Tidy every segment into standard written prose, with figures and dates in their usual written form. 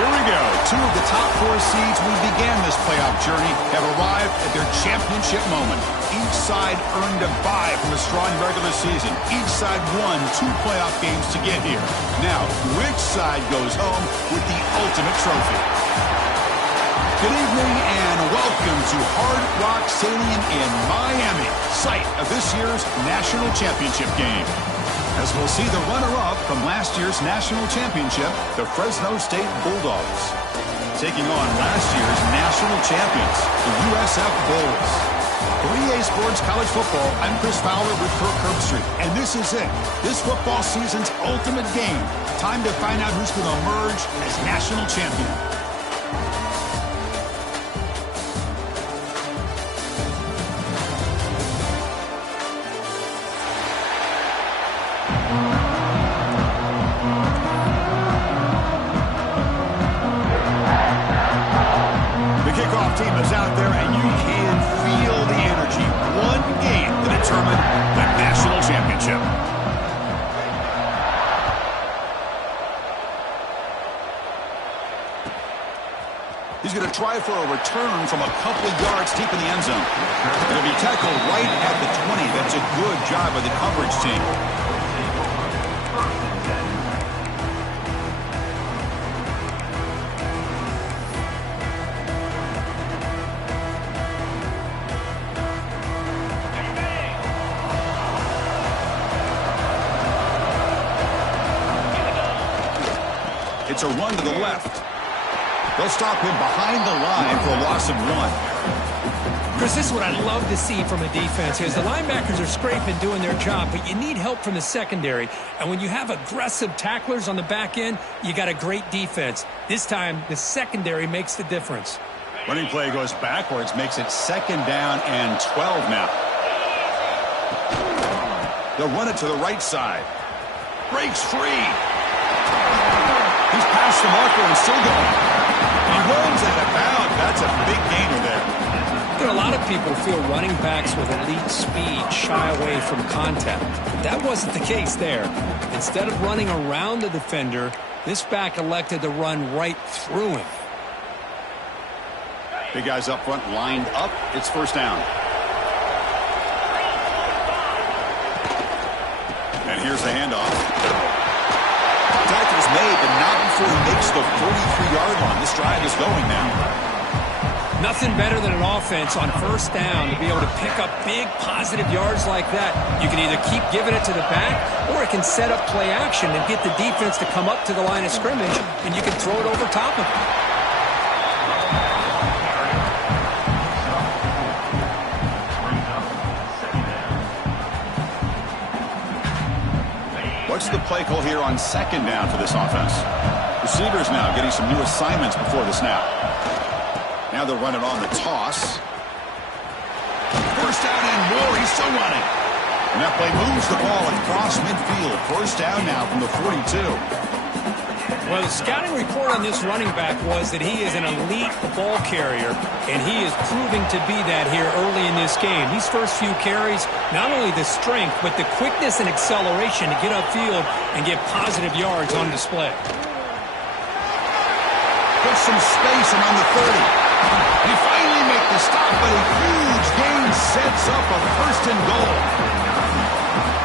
Here we go. Two of the top four seeds we began this playoff journey have arrived at their championship moment. Each side earned a bye from a strong regular season. Each side won 2 playoff games to get here. Now, which side goes home with the ultimate trophy? Good evening and welcome to Hard Rock Stadium in Miami, site of this year's national championship game. As we'll see the runner-up from last year's national championship, the Fresno State Bulldogs, taking on last year's national champions, the USF Bulls. For EA Sports College Football, I'm Chris Fowler with Kirk Herbstreit, and this is it. This football season's ultimate game. Time to find out who's going to emerge as national champion. Team is out there, and you can feel the energy. One game to determine the national championship. He's going to try for a return from a couple of yards deep in the end zone. It'll be tackled right at the 20. That's a good job by the coverage team. It's a run to the left. They'll stop him behind the line for a loss of 1. Chris, this is what I love to see from a defense here. The linebackers are scraping, doing their job, but you need help from the secondary. And when you have aggressive tacklers on the back end, you got a great defense. This time, the secondary makes the difference. Running play goes backwards, makes it 2nd down and 12 now. They'll run it to the right side. Breaks free. He's past the marker and still going. He runs out of bounds. That's a big gainer there. There are a lot of people who feel running backs with elite speed shy away from contact. That wasn't the case there. Instead of running around the defender, this back elected to run right through him. Big guys up front lined up. It's 1st down. And here's the handoff. Tackle's made, but not before he makes the 43-yard line. This drive is going now. Nothing better than an offense on 1st down to be able to pick up big positive yards like that. You can either keep giving it to the back, or it can set up play action and get the defense to come up to the line of scrimmage, and you can throw it over top of it. What's the play call here on 2nd down for this offense? Receivers now getting some new assignments before the snap. Now they'll run it on the toss. 1st down and more. He's still running. And that play moves the ball across midfield. 1st down now from the 42. Well, the scouting report on this running back was that he is an elite ball carrier, and he is proving to be that here early in this game. These first few carries, not only the strength, but the quickness and acceleration to get upfield and get positive yards on display. Put some space around the 30. He finally makes the stop, but a huge gain sets up a 1st and goal.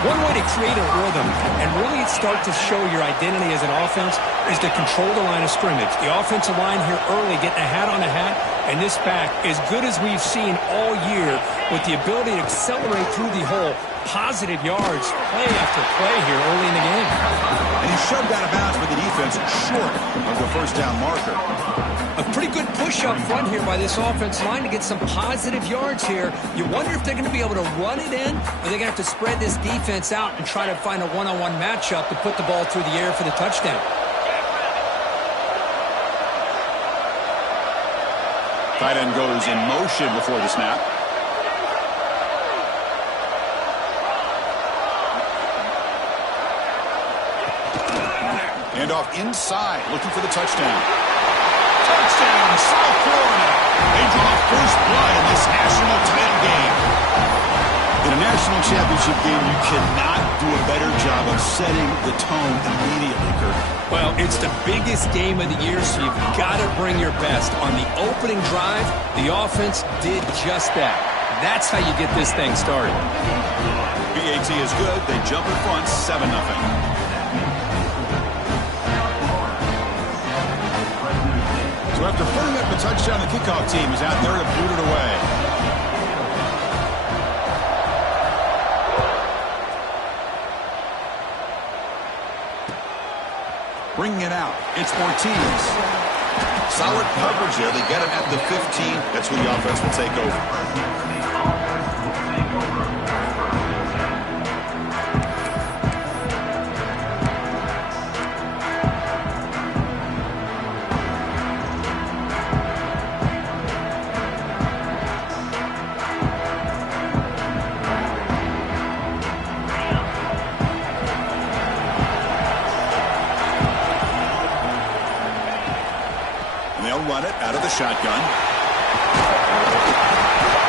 One way to create a rhythm and really start to show your identity as an offense is to control the line of scrimmage. The offensive line here early getting a hat on a hat, and this back, as good as we've seen all year, with the ability to accelerate through the hole, positive yards, play after play here early in the game. And he shoved out of bounds with the defense short of the 1st down marker. A pretty good push up front here by this offensive line to get some positive yards here. You wonder if they're going to be able to run it in, or they're going to have to spread this defense out and try to find a one-on-one matchup to put the ball through the air for the touchdown. Tight end goes in motion before the snap. Handoff inside, looking for the touchdown. Touchdown, South Florida. They draw 1st blood in this national title game. In a national championship game, you cannot do a better job of setting the tone immediately, Kurt. Well, it's the biggest game of the year, so you've got to bring your best. On the opening drive, the offense did just that. That's how you get this thing started. BAT is good. They jump in front, 7-0. So after putting up the touchdown, the kickoff team is out there to boot it away. Bringing it out. It's Ortiz. Solid coverage there. They get it at the 15. That's where the offense will take over. Run it out of the shotgun.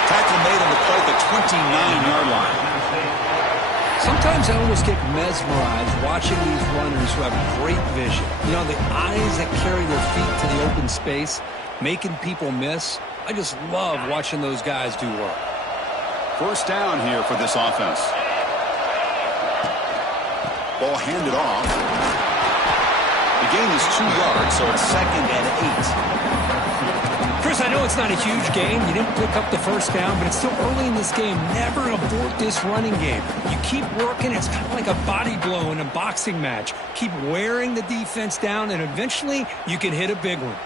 Tackle made on the play at the 29-yard line. Sometimes I almost get mesmerized watching these runners who have great vision. You know, the eyes that carry their feet to the open space, making people miss. I just love watching those guys do work. First down here for this offense. Ball handed off. The gain is 2 yards, so it's 2nd and 8. Chris, I know it's not a huge game. You didn't pick up the first down, but it's still early in this game. Never abort this running game. You keep working. It's kind of like a body blow in a boxing match. Keep wearing the defense down, and eventually you can hit a big one.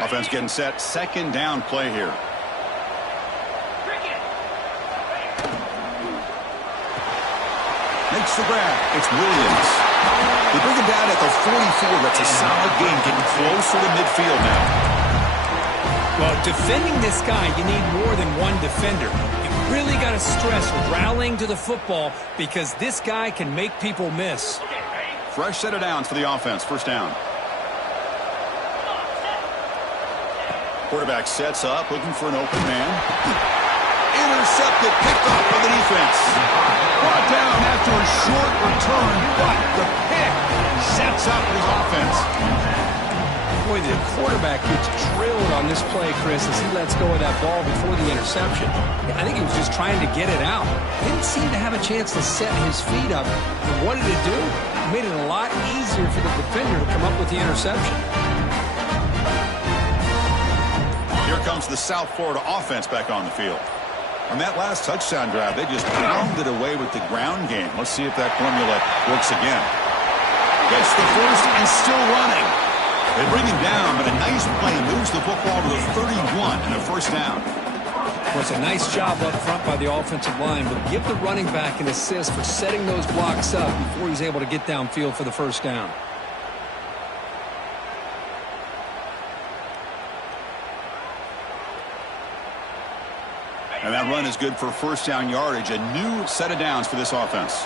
Offense getting set. 2nd down play here. Makes the grab. It's Williams. They bring him down at the 44. That's a solid gain, getting closer to midfield now. Well, defending this guy, you need more than one defender. You really got to stress rallying to the football because this guy can make people miss. Fresh set of downs for the offense. First down. Quarterback sets up, looking for an open man. Intercepted, picked off by the defense. Brought down after a short return, but the pick sets up his offense. Boy, the quarterback gets drilled on this play, Chris, as he lets go of that ball before the interception. I think he was just trying to get it out. Didn't seem to have a chance to set his feet up. And what did it do? It made it a lot easier for the defender to come up with the interception. Here comes the South Florida offense back on the field. On that last touchdown drive, they just pounded away with the ground game. Let's see if that formula works again. Gets the first and still running. They bring him down, but a nice play moves the football to the 31 and a first down. Well, it's a nice job up front by the offensive line, but give the running back an assist for setting those blocks up before he's able to get downfield for the first down. And that run is good for first down yardage, a new set of downs for this offense.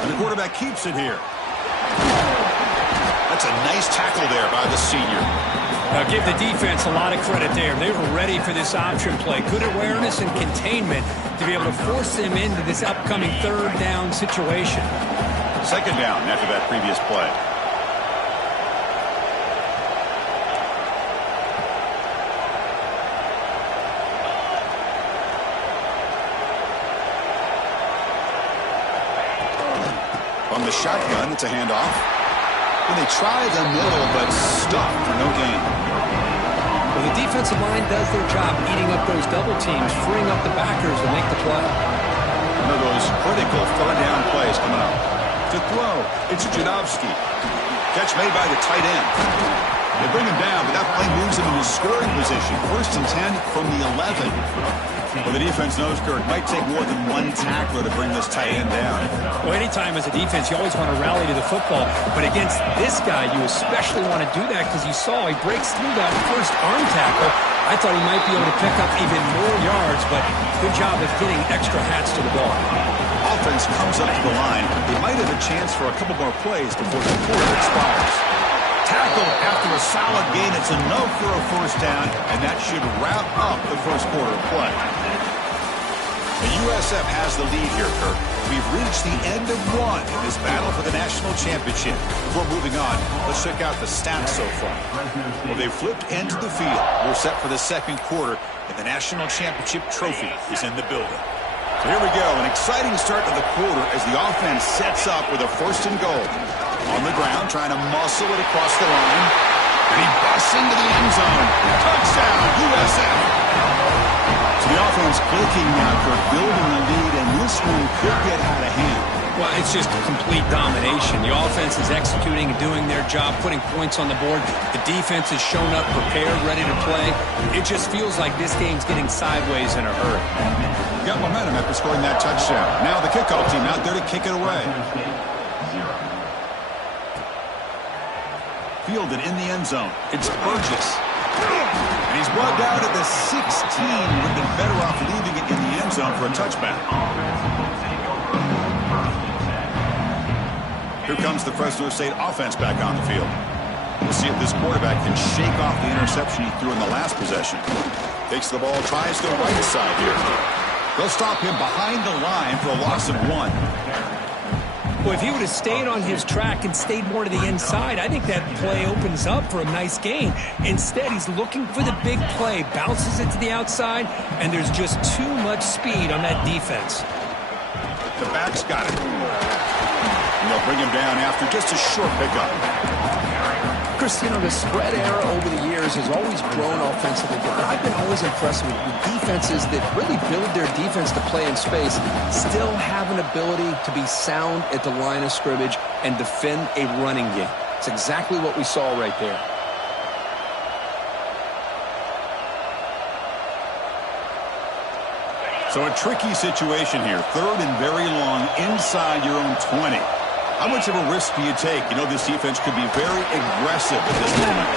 And the quarterback keeps it here. That's a nice tackle there by the senior. Now give the defense a lot of credit there. They were ready for this option play. Good awareness and containment to be able to force them into this upcoming 3rd down situation. 2nd down after that previous play. From the shotgun, it's a handoff. And they try the middle, but stuck for no gain. Well, the defensive line does their job eating up those double teams, freeing up the backers to make the play. One of those critical 3rd down plays coming up. To throw, it's Jadovsky. Catch made by the tight end. They bring him down, but that play moves him into scoring position. 1st and 10 from the 11. Well, the defense knows, Kirk, might take more than one tackler to bring this tight end down. Well, anytime as a defense, you always want to rally to the football. But against this guy, you especially want to do that because you saw he breaks through that first arm tackle. I thought he might be able to pick up even more yards, but good job of getting extra hats to the ball. Offense comes up to the line. They might have a chance for a couple more plays before the quarter expires. tackled after a solid gain. It's enough for a first down, and that should wrap up the first quarter of play. The USF has the lead here, Kirk. We've reached the end of one in this battle for the national championship. Before moving on, let's check out the stats so far. Well, they've flipped ends of the field. We're set for the second quarter, and the national championship trophy is in the building. So here we go, an exciting start to the quarter as the offense sets up with a first and goal. On the ground, trying to muscle it across the line. And he busts into the end zone. Touchdown, USF. So the offense clicking now for building a lead, and this one could get out of hand. Well, it's just complete domination. The offense is executing and doing their job, putting points on the board. The defense has shown up, prepared, ready to play. It just feels like this game's getting sideways in a hurry. Got momentum after scoring that touchdown. Now the kickoff team out there to kick it away. Fielded in the end zone. It's Burgess. And he's brought down at the 16. Would have been better off leaving it in the end zone for a touchback. Here comes the Fresno State offense back on the field. We'll see if this quarterback can shake off the interception he threw in the last possession. Takes the ball, tries the right side here. They'll stop him behind the line for a loss of 1. Well, if he would have stayed on his track and stayed more to the inside, I think that play opens up for a nice gain. Instead, he's looking for the big play, bounces it to the outside, and there's just too much speed on that defense. The back's got it. And they'll bring him down after just a short pickup. Chris, you know, the spread era over the years has always grown offensively, but I've been always impressed with defenses that really build their defense to play in space, still have an ability to be sound at the line of scrimmage and defend a running game. It's exactly what we saw right there. So a tricky situation here. Third and very long inside your own 20. How much of a risk do you take? You know, this defense could be very aggressive at this moment.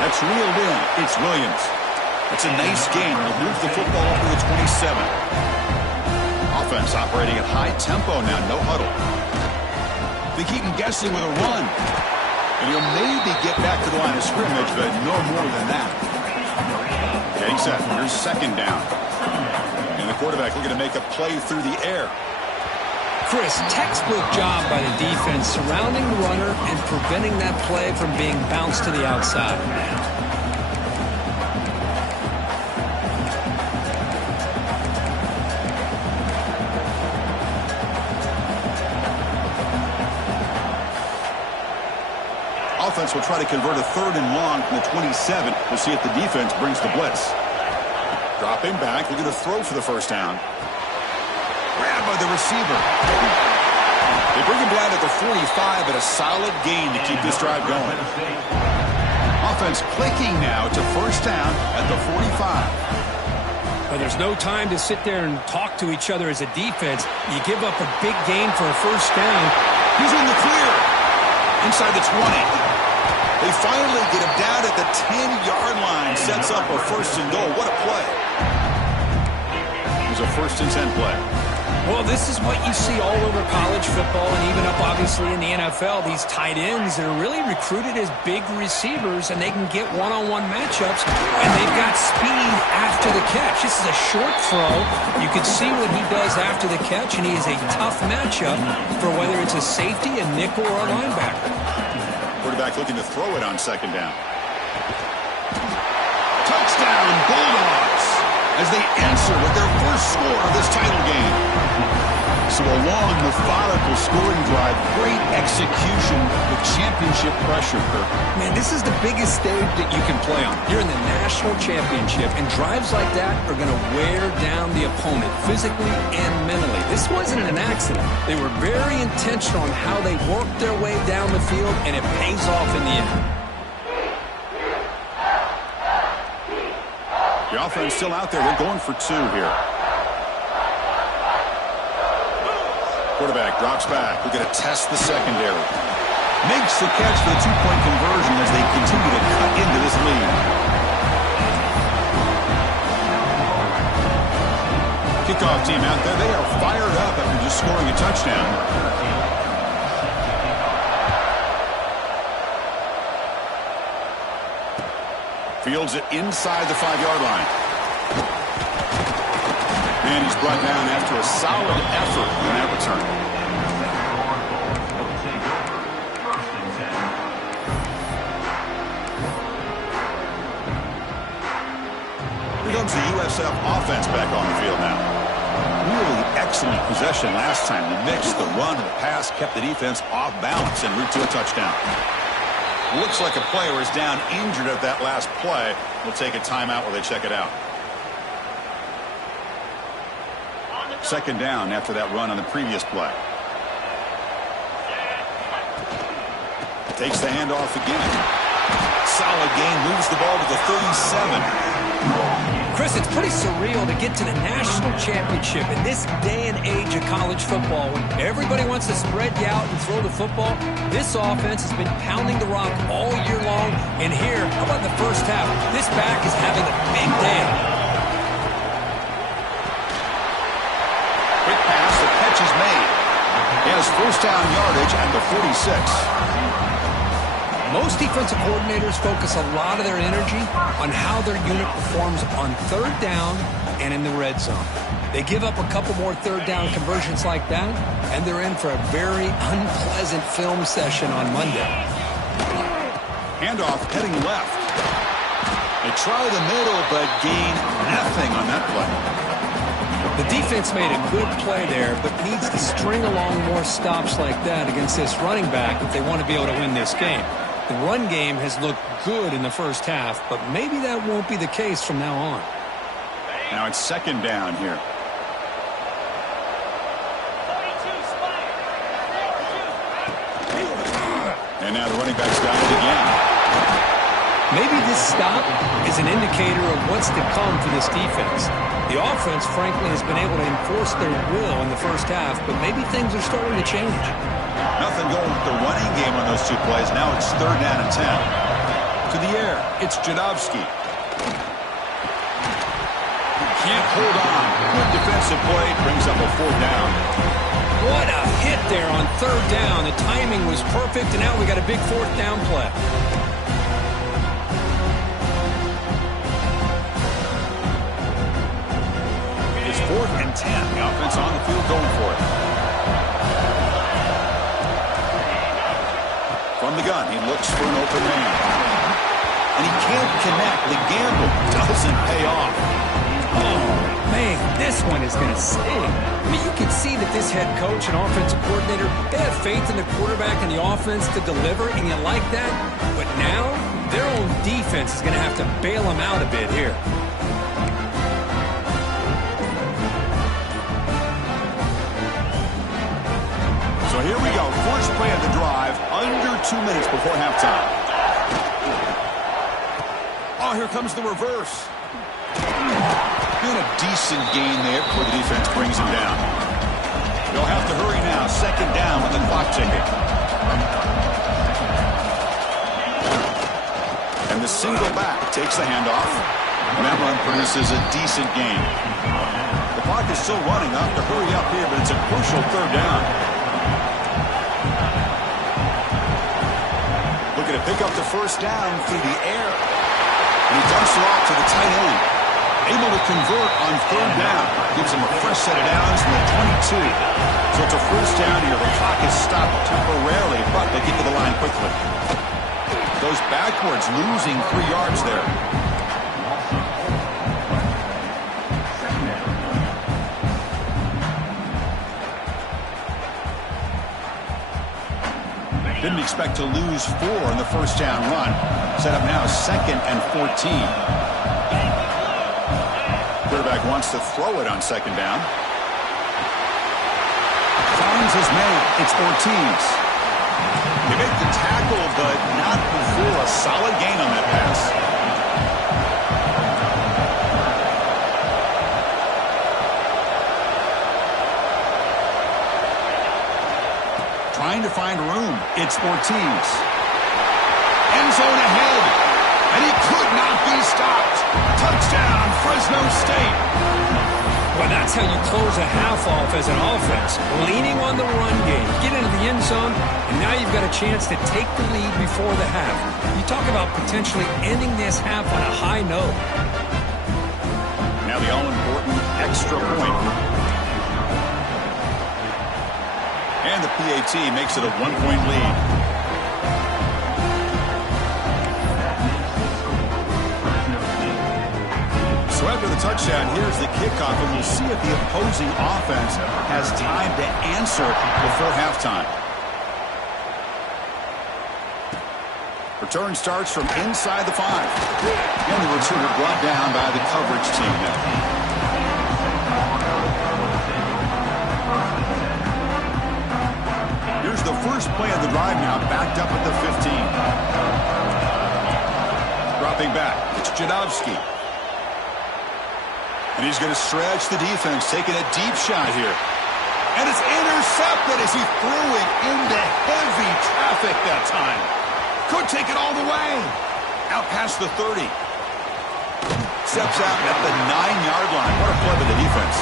That's reeled in. It's Williams. It's a nice gain. He'll move the football up to the 27. Offense operating at high tempo now. No huddle. They keep him guessing with a run. And he'll maybe get back to the line of scrimmage, but no more than that. Getting set. Here's second down. And the quarterback looking to make a play through the air. Chris, textbook job by the defense surrounding the runner and preventing that play from being bounced to the outside. Offense will try to convert a third and long from the 27. We'll see if the defense brings the blitz. Dropping back, looking to throw for the first down. Grabbed by the receiver. They bring him down at the 45, but a solid gain to keep this drive going. Offense clicking now to first down at the 45. Well, there's no time to sit there and talk to each other as a defense. You give up a big gain for a first down. He's in the clear. Inside the 20. They finally get him down at the 10-yard line. Sets up a first and goal. What a play. It was a first and 10 play. Well, this is what you see all over college football and even up, obviously, in the NFL. These tight ends are really recruited as big receivers, and they can get one-on-one matchups, and they've got speed after the catch. This is a short throw. You can see what he does after the catch, and he is a tough matchup for whether it's a safety, a nickel, or a linebacker. Quarterback looking to throw it on second down. Touchdown, Bulldogs, as they answer with their first score of this title game. So a long, methodical scoring drive, great execution with championship pressure, Kirk. Man, this is the biggest stage that you can play on. You're in the national championship, and drives like that are going to wear down the opponent physically and mentally. This wasn't an accident. They were very intentional on how they worked their way down the field, and it pays off in the end. The offense still out there. They're going for two here. Quarterback drops back. We're going to test the secondary. Makes the catch for the two-point conversion as they continue to cut into this lead. Kickoff team out there. They are fired up after just scoring a touchdown. Fields it inside the 5-yard line. And he's brought down after a solid effort on that return. Here comes the USF offense back on the field now. Really excellent possession last time. The mix, the run, the pass kept the defense off balance en route to a touchdown. Looks like a player is down injured at that last play. We'll take a timeout while they check it out. Second down after that run on the previous play. Takes the handoff again. Solid gain, moves the ball to the 37. Chris, it's pretty surreal to get to the national championship in this day and age of college football when everybody wants to spread you out and throw the football. This offense has been pounding the rock all year long. And here, how about the first half? This back is having a big day. Quick pass, the catch is made. He has first down yardage at the 46. Most defensive coordinators focus a lot of their energy on how their unit performs on third down and in the red zone. They give up a couple more third down conversions like that, and they're in for a very unpleasant film session on Monday. Handoff heading left. They try the middle, but gain nothing on that play. The defense made a good play there, but needs to string along more stops like that against this running back if they want to be able to win this game. The run game has looked good in the first half, but maybe that won't be the case from now on. Now it's second down here. And now the running back's got it again. Maybe this stop is an indicator of what's to come for this defense. The offense, frankly, has been able to enforce their will in the first half, but maybe things are starting to change. Nothing going with the running game on those two plays. Now it's third down and 10. To the air, it's Jadovsky. Can't hold on. Good defensive play, brings up a fourth down. What a hit there on third down. The timing was perfect, and now we got a big fourth down play. It's 4th and 10. The offense on the field going for it. From the gun, he looks for an open man. And he can't connect. The gamble doesn't pay off. Oh, man, this one is going to sting. I mean, you can see that this head coach and offensive coordinator, they have faith in the quarterback and the offense to deliver, and you like that. But now, their own defense is going to have to bail them out a bit here. So here we go. First play of the drive, under 2 minutes before halftime. Oh, here comes the reverse. Doing a decent gain there before the defense brings him down. They'll have to hurry now. Second down with the clock ticking. And the single back takes the handoff. And that run produces a decent gain. The clock is still running. They'll have to hurry up here, but it's a crucial third down. Looking to pick up the first down through the air. And he dumps it off to the tight end. Able to convert on third down. Gives him a fresh set of downs from the 22. So it's a first down here. The clock is stopped temporarily, but they get to the line quickly. Goes backwards, losing 3 yards there. Didn't expect to lose 4 in the first down run. Set up now 2nd and 14. Quarterback wants to throw it on second down. Finds his man. It's Ortiz. They make the tackle, but not before a solid gain on that pass. Trying to find room. It's Ortiz. End zone ahead. And he could not be stopped. Touchdown, Fresno State. Well, that's how you close a half off as an offense. Leaning on the run game. Get into the end zone, and now you've got a chance to take the lead before the half. You talk about potentially ending this half on a high note. Now the all-important extra point. And the PAT makes it a 1-point lead. So after the touchdown, here's the kickoff, and we'll see if the opposing offense has time to answer before halftime. Return starts from inside the 5. And the returner brought down by the coverage team now. Here's the first play of the drive now, backed up at the 15. Dropping back, it's Jadowski. And he's going to stretch the defense, taking a deep shot here. And it's intercepted as he threw it into heavy traffic that time. Could take it all the way. Out past the 30. Steps out at the 9-yard line. What a play by the defense.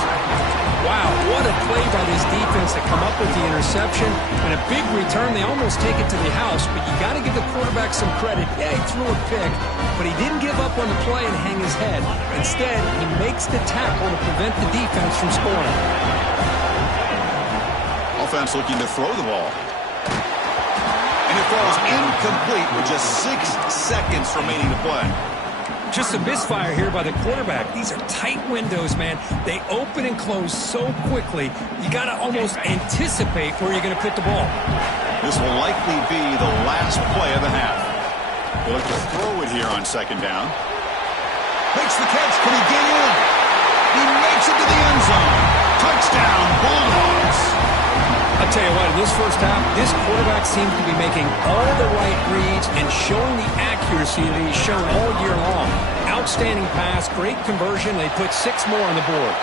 Wow, what a play by this defense to come up with the interception. And a big return. They almost take it to the house, but you got to give the quarterback some credit. Yeah, he threw a pick, but he didn't give up on the play and hang his head. Instead, he makes the tackle to prevent the defense from scoring. Offense looking to throw the ball. And it falls incomplete with just 6 seconds remaining to play. Just a misfire here by the quarterback. These are tight windows, man. They open and close so quickly, you got to almost anticipate where you're going to put the ball. This will likely be the last play of the half. They'll look to throw it here on second down. Makes the catch. Can he get in? He makes it to the end zone. Touchdown, Bulldogs. I'll tell you what, in this first half, this quarterback seems to be making all the right reads and showing the accuracy that he's shown all year long. Outstanding pass, great conversion. They put 6 more on the board.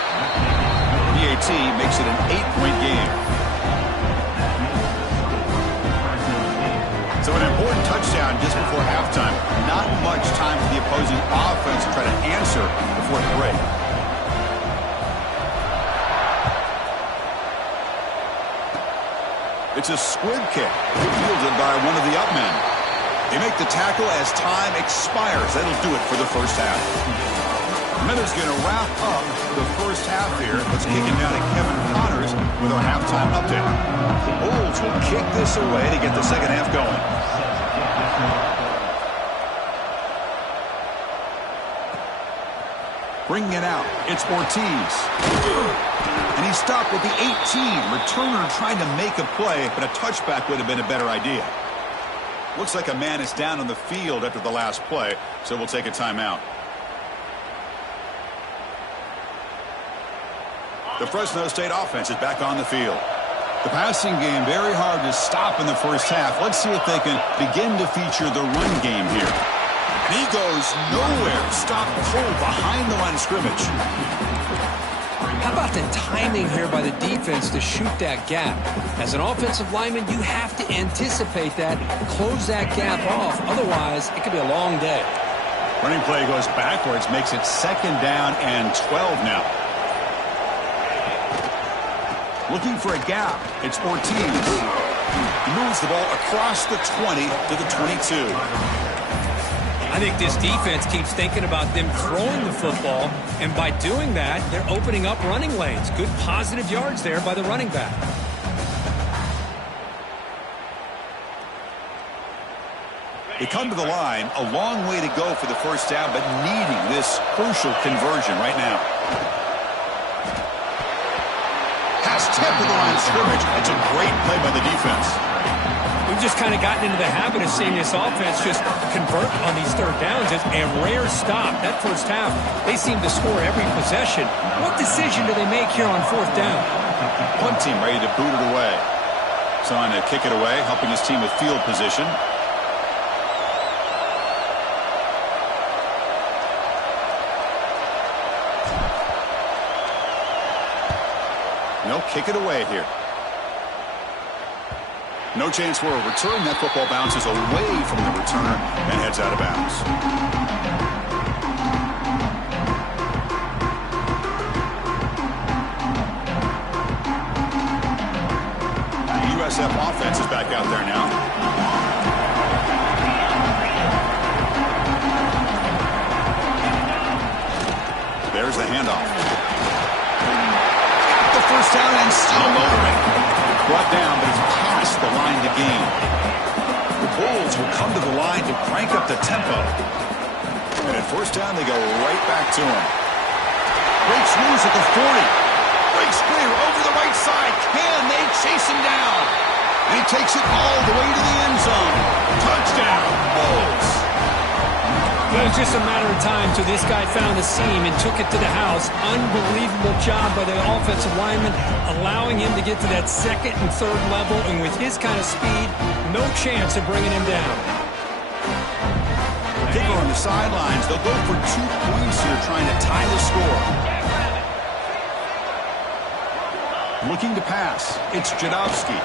PAT makes it an 8-point game. So an important touchdown just before halftime. Not much time for the opposing offense to try to answer before the break. It's a squib kick, fielded by one of the up men. They make the tackle as time expires. That'll do it for the first half. Miller's going to wrap up the first half here. Let's kick it down to Kevin Connors with our halftime update. The Bulls will kick this away to get the second half going. Bringing it out, it's Ortiz. And he stopped with the 18. Returner trying to make a play, but a touchback would have been a better idea. Looks like a man is down on the field after the last play, so we'll take a timeout. The Fresno State offense is back on the field. The passing game very hard to stop in the first half. Let's see if they can begin to feature the run game here. And he goes nowhere. Stop cold behind the line of scrimmage. How about the timing here by the defense to shoot that gap? As an offensive lineman, you have to anticipate that, close that gap off. Otherwise, it could be a long day. Running play goes backwards, makes it second down and 12 now. Looking for a gap. It's Ortiz. He moves the ball across the 20 to the 22. I think this defense keeps thinking about them throwing the football, and by doing that, they're opening up running lanes. Good positive yards there by the running back. They come to the line, a long way to go for the first down, but needing this crucial conversion right now. Pass tipped to the line of scrimmage. It's a great play by the defense. We've just kind of gotten into the habit of seeing this offense just convert on these third downs. It's a rare stop. That first half, they seem to score every possession. What decision do they make here on fourth down? Punt team ready to boot it away. Trying to kick it away, helping his team with field position. They'll kick it away here. No chance for a return. That football bounces away from the returner and heads out of bounds. USF offense is back out there now. There's the handoff. Got the first down and still motoring. Brought down, but it's past the line to gain. The Bulls will come to the line to crank up the tempo. And at first down, they go right back to him. Breaks loose at the 40. Breaks clear over the right side. Can they chase him down? And he takes it all the way to the end zone. Touchdown, Bulls. It was just a matter of time till this guy found the seam and took it to the house. Unbelievable job by the offensive lineman, allowing him to get to that second and third level. And with his kind of speed, no chance of bringing him down. Kicker on the sidelines. They'll go for 2 points here, trying to tie the score. Looking to pass. It's Jadowski.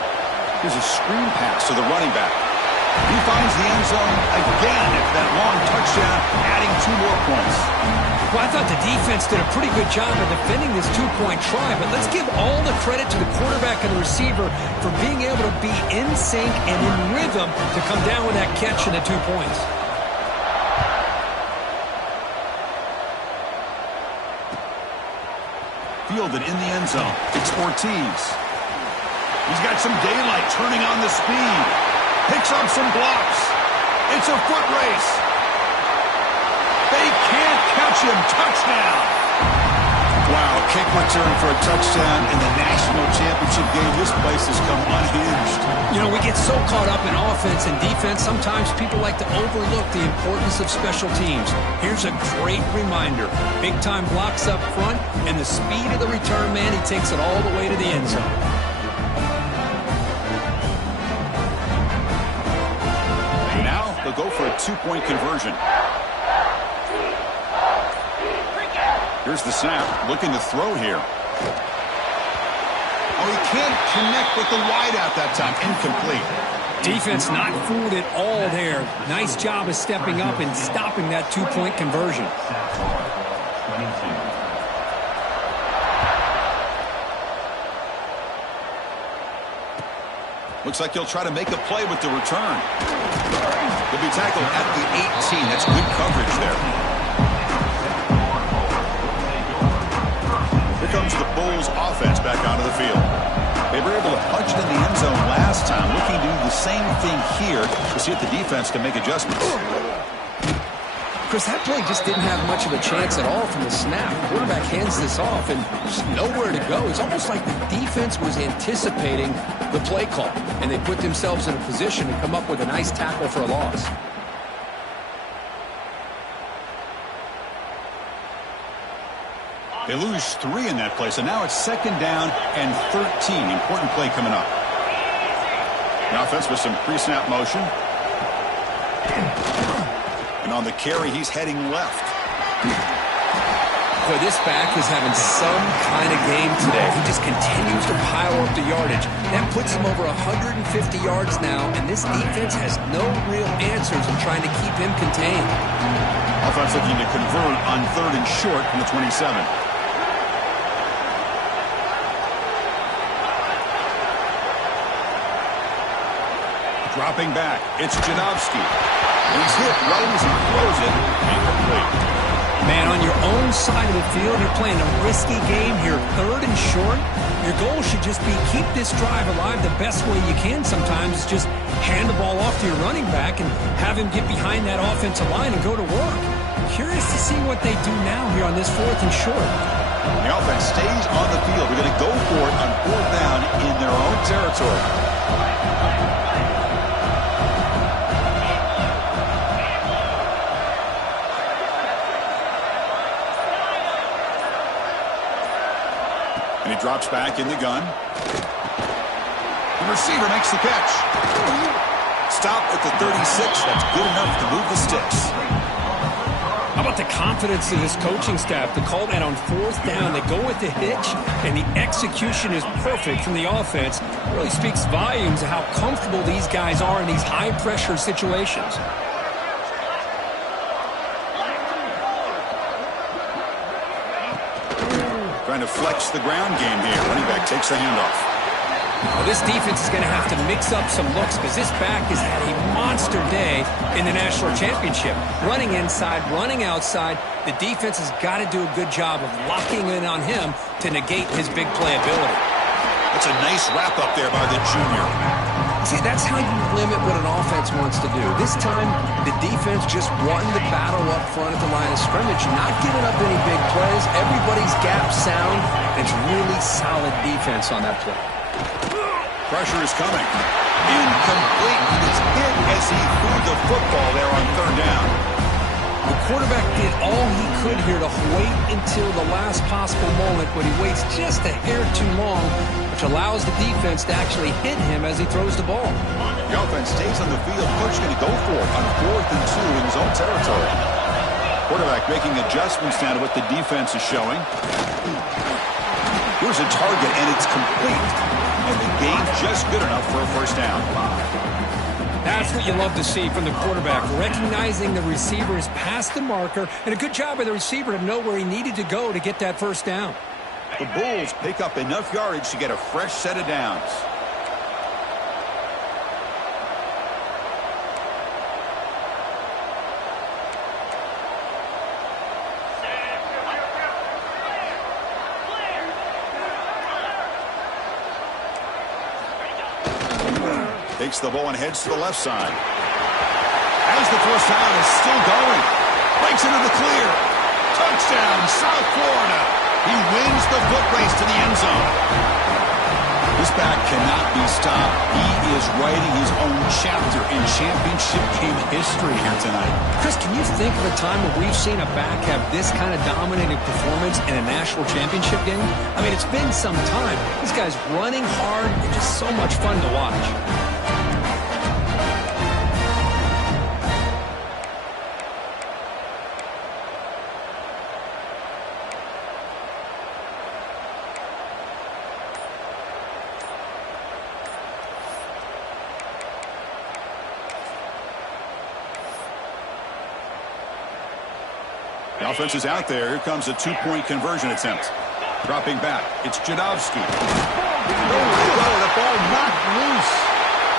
Here's a screen pass to the running back. He finds the end zone again at that long touchdown, adding 2 more points. Well, I thought the defense did a pretty good job of defending this 2-point try, but let's give all the credit to the quarterback and the receiver for being able to be in sync and in rhythm to come down with that catch and the 2 points. Fielded in the end zone. It's Ortiz. He's got some daylight, turning on the speed. Picks up some blocks. It's a foot race. They can't catch him. Touchdown. Wow, kick return for a touchdown in the national championship game. This place has come unhinged. You know, we get so caught up in offense and defense, sometimes people like to overlook the importance of special teams. Here's a great reminder. Big-time blocks up front, and the speed of the return man, he takes it all the way to the end zone. Now they'll go for a 2-point conversion. Here's the snap, looking to throw here. Oh, he can't connect with the wideout that time. Incomplete. Defense not fooled at all there. Nice job of stepping up and stopping that 2-point conversion. Looks like he'll try to make a play with the return. He'll be tackled at the 18. That's good coverage there. Here comes the Bulls offense back onto the field. They were able to punch it in the end zone last time. Looking to do the same thing here to see if the defense can make adjustments. Chris, that play just didn't have much of a chance at all from the snap. The quarterback hands this off and just nowhere to go. It's almost like the defense was anticipating the play call, and they put themselves in a position to come up with a nice tackle for a loss. They lose 3 in that play, so now it's 2nd down and 13. Important play coming up. The offense with some pre-snap motion. And on the carry, he's heading left. Boy, this back is having some kind of game today. He just continues to pile up the yardage. That puts him over 150 yards now, and this defense has no real answers in trying to keep him contained. Offense looking to convert on 3rd and short from the 27. Dropping back, it's Jadowski. And he's hit right as he throws it. Incomplete. Man, on your own side of the field, you're playing a risky game here. 3rd and short. Your goal should just be keep this drive alive the best way you can sometimes. Is just hand the ball off to your running back and have him get behind that offensive line and go to work. Curious to see what they do now here on this 4th and short. The offense stays on the field. They're going to go for it on 4th down in their own territory. And he drops back in the gun. The receiver makes the catch. Stop at the 36. That's good enough to move the sticks. How about the confidence of this coaching staff to call that on 4th down? They go with the hitch, and the execution is perfect from the offense. It really speaks volumes of how comfortable these guys are in these high-pressure situations. Trying to flex the ground game here. Running back takes the handoff. Well, this defense is going to have to mix up some looks because this back has had a monster day in the national championship. Running inside, running outside. The defense has got to do a good job of locking in on him to negate his big play ability. That's a nice wrap-up there by the junior. See, that's how you limit what an offense wants to do. This time, the defense just won the battle up front at the line of scrimmage, not giving up any big plays. Everybody's gap sound. It's really solid defense on that play. Pressure is coming. Incomplete. He was hit as he threw the football there on third down. The quarterback did all he could here to wait until the last possible moment, but he waits just a hair too long, which allows the defense to actually hit him as he throws the ball. The offense stays on the field. Coach going to go for it on 4th and 2 in his own territory. Quarterback making adjustments now to what the defense is showing. Here's a target, and it's complete. And the gain just good enough for a first down. That's what you love to see from the quarterback, recognizing the receiver is past the marker, and a good job by the receiver to know where he needed to go to get that first down. The Bulls pick up enough yardage to get a fresh set of downs. Takes the ball and heads to the left side. As the first down is still going. Breaks into the clear. Touchdown, South Florida. He wins the foot race to the end zone. This back cannot be stopped. He is writing his own chapter in championship game history here tonight. Chris, can you think of a time where we've seen a back have this kind of dominating performance in a national championship game? I mean, it's been some time. This guy's running hard and just so much fun to watch. The offense is out there. Here comes a 2-point conversion attempt. Dropping back. It's Jadowski. The ball knocked loose.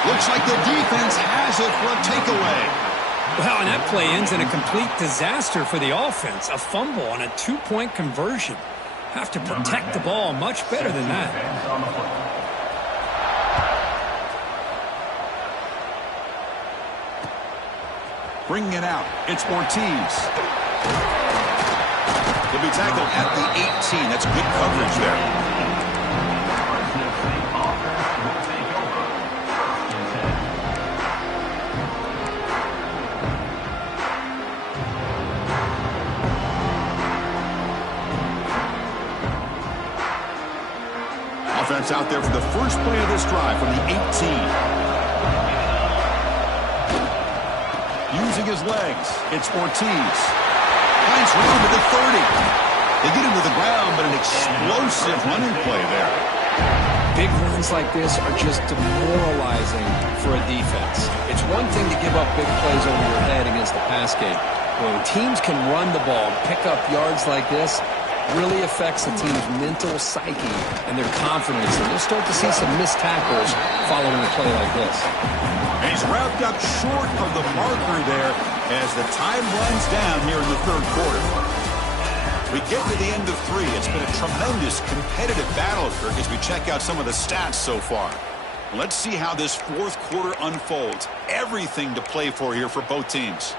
Looks like the defense has it for a takeaway. Well, and that play ends in a complete disaster for the offense. A fumble on a 2-point conversion. Have to protect the ball much better than that. Bringing it out. It's Ortiz. He'll be tackled at the 18. That's good coverage there. Offense out there for the first play of this drive from the 18. Using his legs, it's Ortiz. Finds room to the 30. They get him to the ground, but an explosive running play there. Big runs like this are just demoralizing for a defense. It's one thing to give up big plays over your head against the pass game. When teams can run the ball, pick up yards like this, really affects the team's mental psyche and their confidence. And you'll start to see some missed tackles following a play like this. And he's wrapped up short of the marker there as the time runs down here in the third quarter. We get to the end of 3. It's been a tremendous competitive battle, Kirk, as we check out some of the stats so far. Let's see how this fourth quarter unfolds. Everything to play for here for both teams.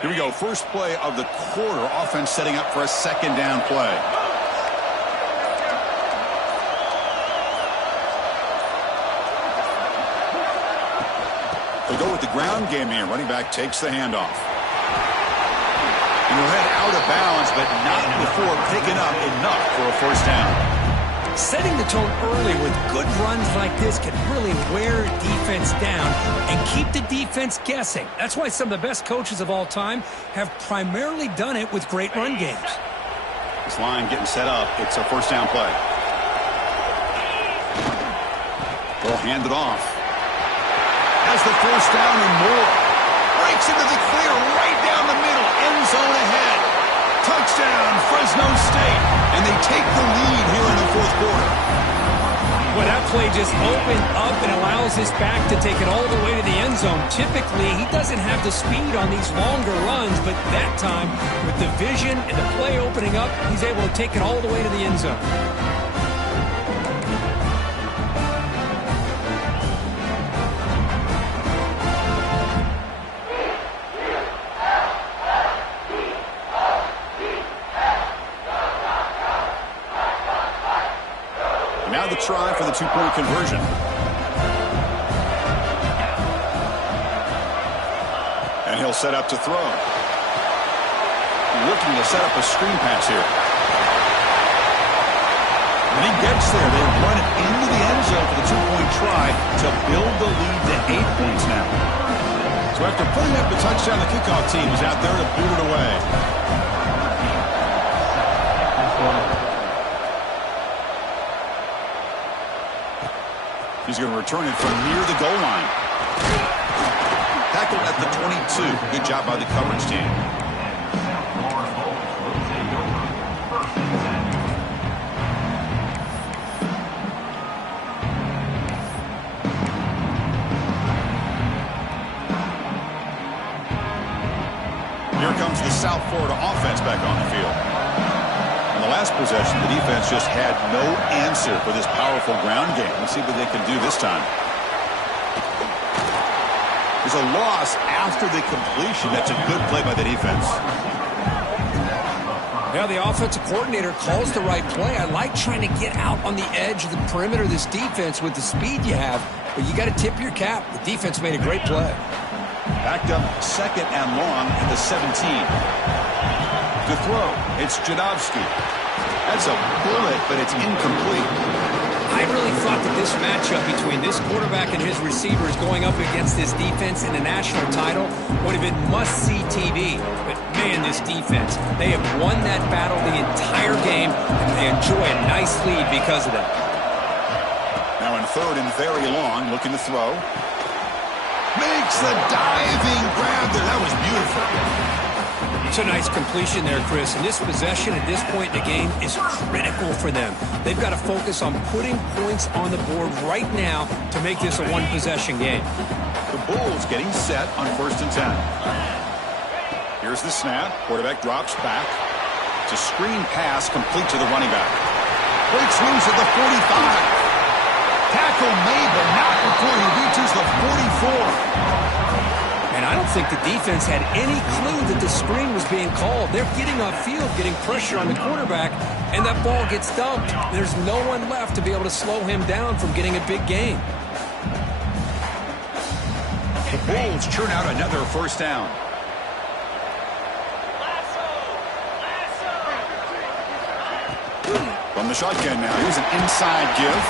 Here we go. First play of the quarter. Offense setting up for a second down play. They'll go with the ground game here. Running back takes the handoff. And he'll head out of bounds, but not before picking up enough for a first down. Setting the tone early with good runs like this can really wear defense down and keep the defense guessing. That's why some of the best coaches of all time have primarily done it with great run games. This line getting set up. It's a first down play. They'll hand it off. Has the first down and more. Breaks into the clear right down the middle. End zone ahead. Touchdown, Fresno State. And they take the lead here in the fourth quarter. Well, that play just opened up and allows this back to take it all the way to the end zone. Typically, he doesn't have the speed on these longer runs, but that time, with the vision and the play opening up, he's able to take it all the way to the end zone. Now the try for the two-point conversion. And he'll set up to throw. Looking to set up a screen pass here. When he gets there, they run it into the end zone for the two-point try to build the lead to 8 points now. So after putting up the touchdown, the kickoff team is out there to boot it away. He's going to return it from near the goal line. Tackled at the 22. Good job by the coverage team. Here comes the South Florida offense back on the field. On the last possession, the defense just had no answer for this powerful ground game. Let's see what they can do this time. There's a loss after the completion. That's a good play by the defense. Yeah, the offensive coordinator calls the right play. I like trying to get out on the edge of the perimeter of this defense with the speed you have, but you got to tip your cap. The defense made a great play. Backed up second and long at the 17. To throw, it's Jadovsky. That's a bullet, but it's incomplete. I really thought that this matchup between this quarterback and his receivers going up against this defense in the national title would have been must-see TV. But, man, this defense, they have won that battle the entire game, and they enjoy a nice lead because of that. Now in third and very long, looking to throw. Makes the diving grab there. That was beautiful. It's a nice completion there, Chris. And this possession at this point in the game is critical for them. They've got to focus on putting points on the board right now to make this a one-possession game. The Bulls getting set on 1st and 10. Here's the snap. Quarterback drops back. It's a screen pass complete to the running back. Breaks loose at the 45. Tackle made, but not before he reaches the 44. And I don't think the defense had any clue that the screen was being called. They're getting off field, getting pressure on the quarterback, and that ball gets dumped. There's no one left to be able to slow him down from getting a big gain. The Bulls churn out another first down. From the shotgun now, here's an inside give.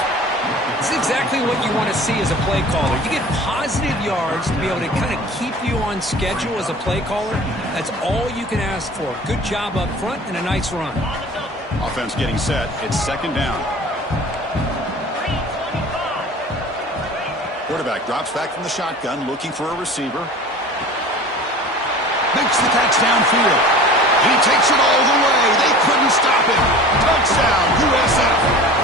It's exactly what you want to see as a play caller. You get positive yards to be able to kind of keep you on schedule as a play caller. That's all you can ask for. Good job up front and a nice run. Offense getting set. It's second down. Quarterback drops back from the shotgun, looking for a receiver. Makes the catch downfield. He takes it all the way. They couldn't stop him. Touchdown, USF.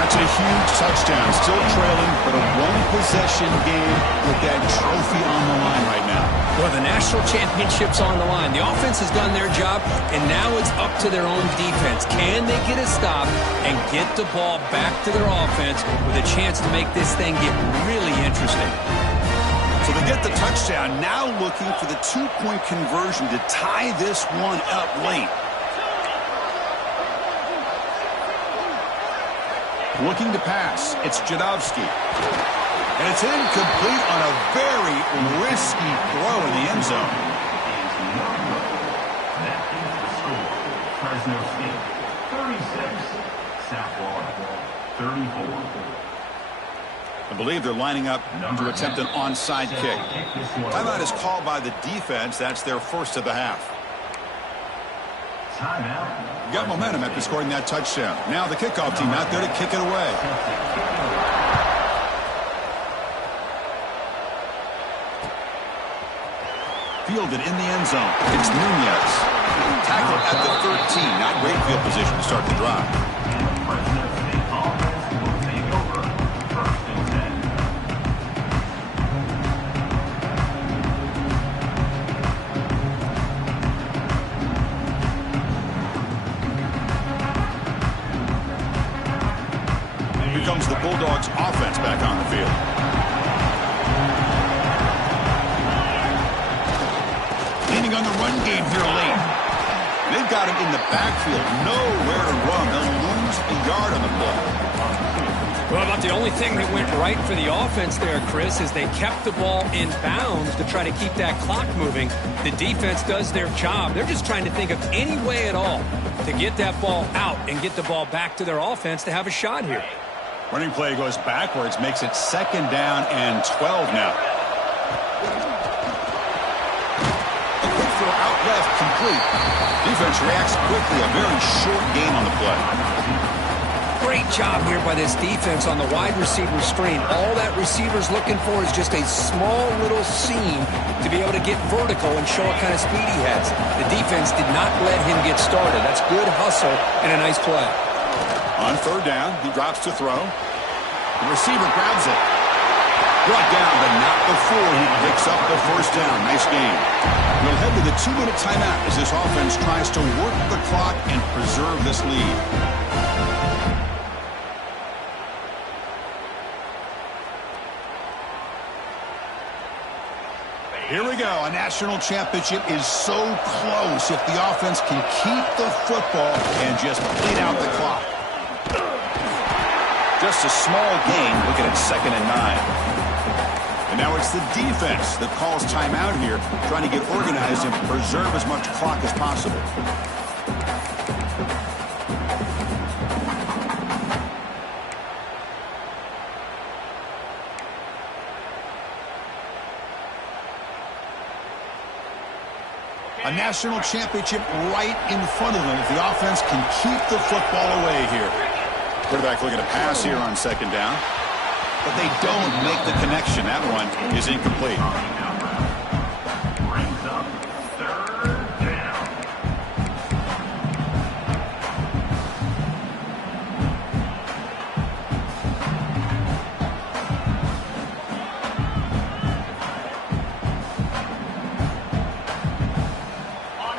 That's a huge touchdown. Still trailing, but a one-possession game with that trophy on the line right now. Well, the national championship's on the line. The offense has done their job, and now it's up to their own defense. Can they get a stop and get the ball back to their offense with a chance to make this thing get really interesting? So they get the touchdown, now looking for the two-point conversion to tie this one up late. Looking to pass, it's Jadovsky. And it's incomplete on a very risky throw in the end zone. That is the score. Fresno State 36, South Florida 34. I believe they're lining up to attempt an onside kick. Timeout is called by the defense. That's their first of the half. Got momentum after scoring that touchdown. Now the kickoff team out there to kick it away. fielded in the end zone. It's Nunez. Tackled at the 13. Not great field position to start the drive. Here comes the Bulldogs offense back on the field. Leaning on the run game here late. They've got him in the backfield. Nowhere to run. They'll lose a yard on the play. Well, about the only thing that went right for the offense there, Chris, is they kept the ball in bounds to try to keep that clock moving. The defense does their job. They're just trying to think of any way at all to get that ball out and get the ball back to their offense to have a shot here. Running play goes backwards, makes it 2nd down and 12 now. A quick throw out left, complete. Defense reacts quickly, a very short gain on the play. Great job here by this defense on the wide receiver screen. All that receiver's looking for is just a small little seam to be able to get vertical and show what kind of speed he has. The defense did not let him get started. That's good hustle and a nice play. On 3rd down, he drops to throw. The receiver grabs it. Brought down, but not before he picks up the 1st down. Nice game. We'll head to the 2-minute timeout as this offense tries to work the clock and preserve this lead. Here we go. A national championship is so close if the offense can keep the football and just bleed out the clock. Just a small gain, looking at 2nd and 9. And now it's the defense that calls timeout here, trying to get organized and preserve as much clock as possible. A national championship right in front of them if the offense can keep the football away here. Quarterback looking to pass here on 2nd down. But they don't make the connection. That one is incomplete. Brings up 3rd down.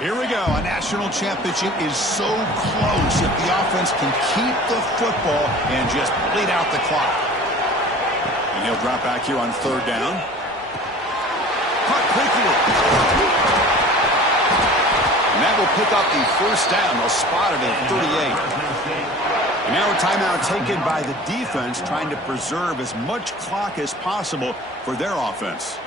Here we go. A national championship is so close if the offense can keep the football and just bleed out the clock. And he'll drop back here on 3rd down. Caught quickly. And that will pick up the 1st down. They'll spot it at 38. And now a timeout taken by the defense, trying to preserve as much clock as possible for their offense.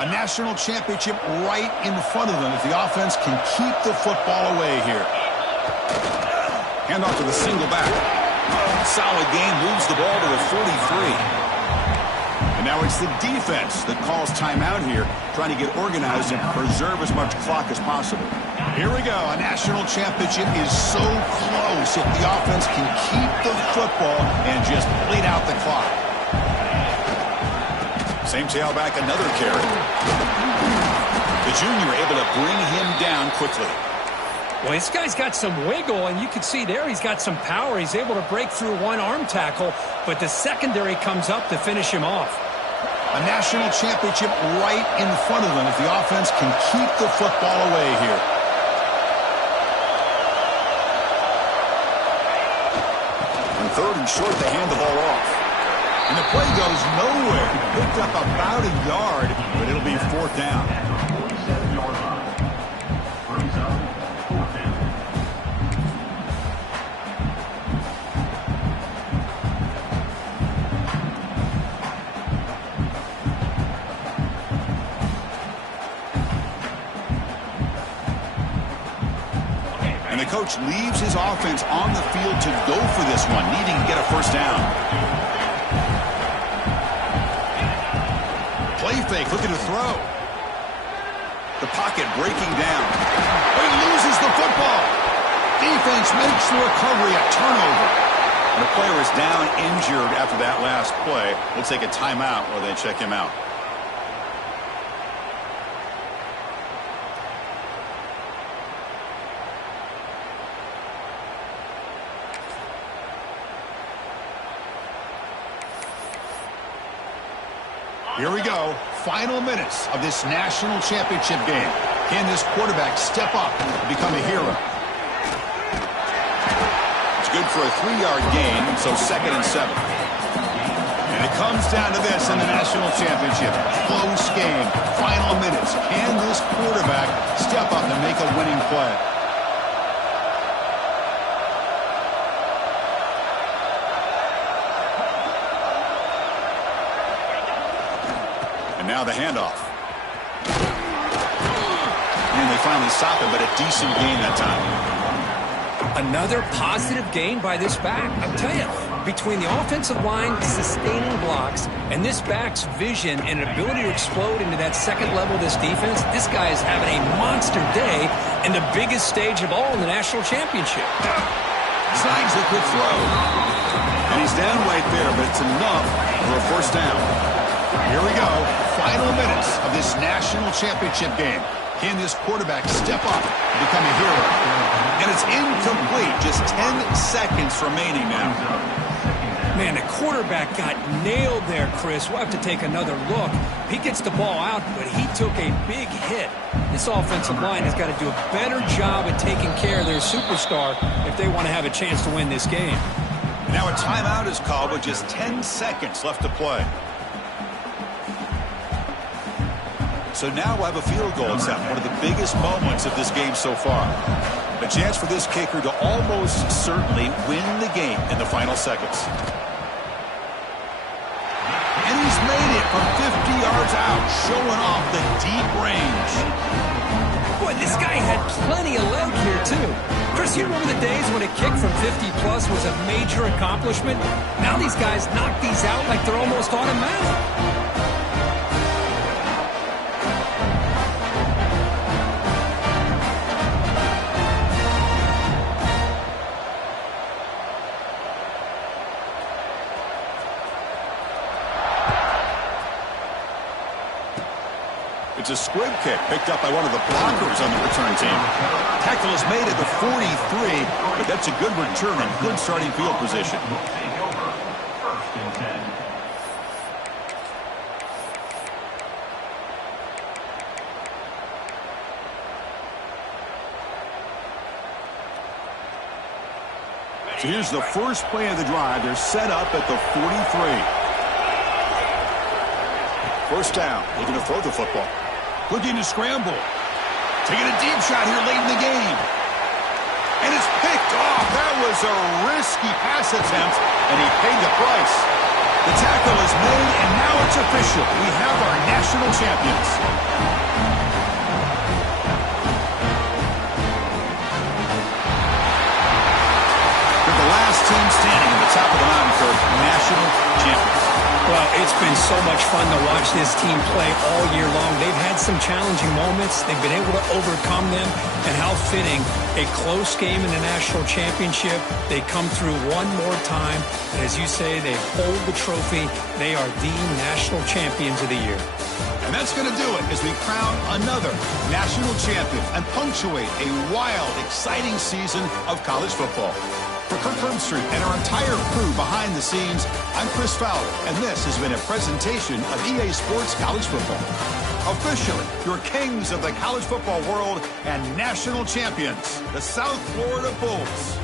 A national championship right in front of them if the offense can keep the football away here. Handoff to the single back. Solid gain, moves the ball to the 43. And now it's the defense that calls timeout here, trying to get organized and preserve as much clock as possible. Here we go. A national championship is so close if the offense can keep the football and just bleed out the clock. Same tailback, another carry. The junior able to bring him down quickly. Well, this guy's got some wiggle, and you can see there he's got some power. He's able to break through one arm tackle, but the secondary comes up to finish him off. A national championship right in front of them if the offense can keep the football away here. On 3rd and short, they hand the ball off. And the play goes nowhere. Picked up about a yard, but it'll be 4th down. 47-yard line. Brings up 4th down. And the coach leaves his offense on the field to go for this one, needing to get a 1st down. Play fake, looking to throw. The pocket breaking down. He loses the football. Defense makes the recovery, a turnover. When a player is down injured after that last play, we'll take a timeout while they check him out. Here we go. Final minutes of this national championship game. Can this quarterback step up and become a hero? It's good for a 3-yard gain, so 2nd and 7. And it comes down to this in the national championship. Close game. Final minutes. Can this quarterback step up and make a winning play? Now the handoff. And they finally stop it, but a decent gain that time. Another positive gain by this back. I'll tell you, between the offensive line sustaining blocks and this back's vision and ability to explode into that second level of this defense, this guy is having a monster day in the biggest stage of all in the national championship. Snags a good throw. And he's down right there, but it's enough for a first down. Here we go. Final minutes of this national championship game. Can this quarterback step up and become a hero? And it's incomplete. Just 10 seconds remaining now. Man, the quarterback got nailed there, Chris. We'll have to take another look. He gets the ball out, but he took a big hit. This offensive line has got to do a better job at taking care of their superstar if they want to have a chance to win this game. Now a timeout is called with just 10 seconds left to play. So now we'll have a field goal attempt, one of the biggest moments of this game so far. A chance for this kicker to almost certainly win the game in the final seconds. And he's made it from 50 yards out, showing off the deep range. Boy, this guy had plenty of leg here, too. Chris, you remember the days when a kick from 50-plus was a major accomplishment? Now these guys knock these out like they're almost automatic. It's a squib kick picked up by one of the blockers on the return team. Tackle is made at the 43, but that's a good return and good starting field position. So here's the first play of the drive. They're set up at the 43. First down, looking to throw the football. Looking to scramble. Taking a deep shot here late in the game. And it's picked off. That was a risky pass attempt, and he paid the price. The tackle is made, and now it's official. We have our national champions. They're the last team standing at the top of the mountain for national champions. Well, it's been so much fun to watch this team play all year long. They've had some challenging moments. They've been able to overcome them. And how fitting, a close game in the national championship. They come through one more time. And as you say, they hold the trophy. They are the national champions of the year. And that's going to do it as we crown another national champion and punctuate a wild, exciting season of college football. For Kirk Herbstreit and our entire crew behind the scenes, I'm Chris Fowler, and this has been a presentation of EA Sports College Football. Officially, your kings of the college football world and national champions, the South Florida Bulls.